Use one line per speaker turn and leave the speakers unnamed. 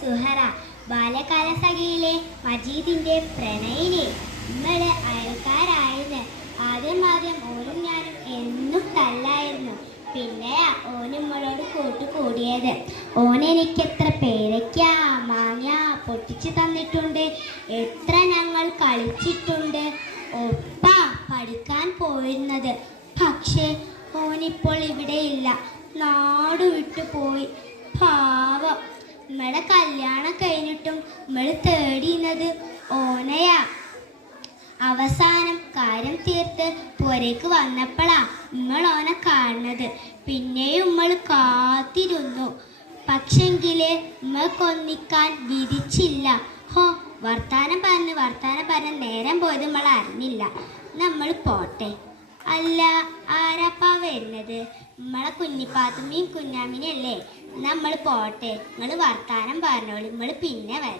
സുഹറ ബാല്യകാല സഖിയിലെ മജീദിന്റെ പ്രണയിനെ നമ്മൾ അയൽക്കാരായിരുന്നു ആദ്യം ആദ്യം ഓനും ഞാനും എന്നും തല്ലായിരുന്നു പിന്നെ ഓനും നമ്മളോട് കൂട്ടു കൂടിയത് ഓനെനിക്ക് എത്ര പേരയ്ക്ക മാങ്ങ പൊട്ടിച്ചു തന്നിട്ടുണ്ട്. എത്ര ഞങ്ങൾ കളിച്ചിട്ടുണ്ട്. ഒപ്പ പഠിക്കാൻ പോയിരുന്നത്. പക്ഷേ ഓനിപ്പോൾ ഇവിടെയില്ല. നാട് വിട്ടു പോയി പാവം നമ്മളെ കല്യാണം കഴിഞ്ഞിട്ടും നമ്മൾ തേടിയുന്നത് ഓനയാ. അവസാനം കാര്യം തീർത്ത് പുരയ്ക്ക് വന്നപ്പോഴാ ഉമ്മൾ ഓനെ കാണുന്നത്. പിന്നെയും നമ്മൾ കാത്തിരുന്നു. പക്ഷെങ്കിൽ നമ്മൾക്കൊന്നിക്കാൻ വിധിച്ചില്ല. ഹോ വർത്താനം പറഞ്ഞ് വർത്താനം പറഞ്ഞ് നേരം പോയത് നമ്മൾ അറിഞ്ഞില്ല. നമ്മൾ പോട്ടെ. അല്ല ആരാപ്പാ വരുന്നത് നമ്മളെ കുഞ്ഞിപ്പാത്തുമ്മയും കുഞ്ഞാമിനും അല്ലേ നമ്മൾ പോട്ടെ. നിങ്ങൾ വർത്താനം പറഞ്ഞോളൂ. നമ്മൾ പിന്നെ വരാം.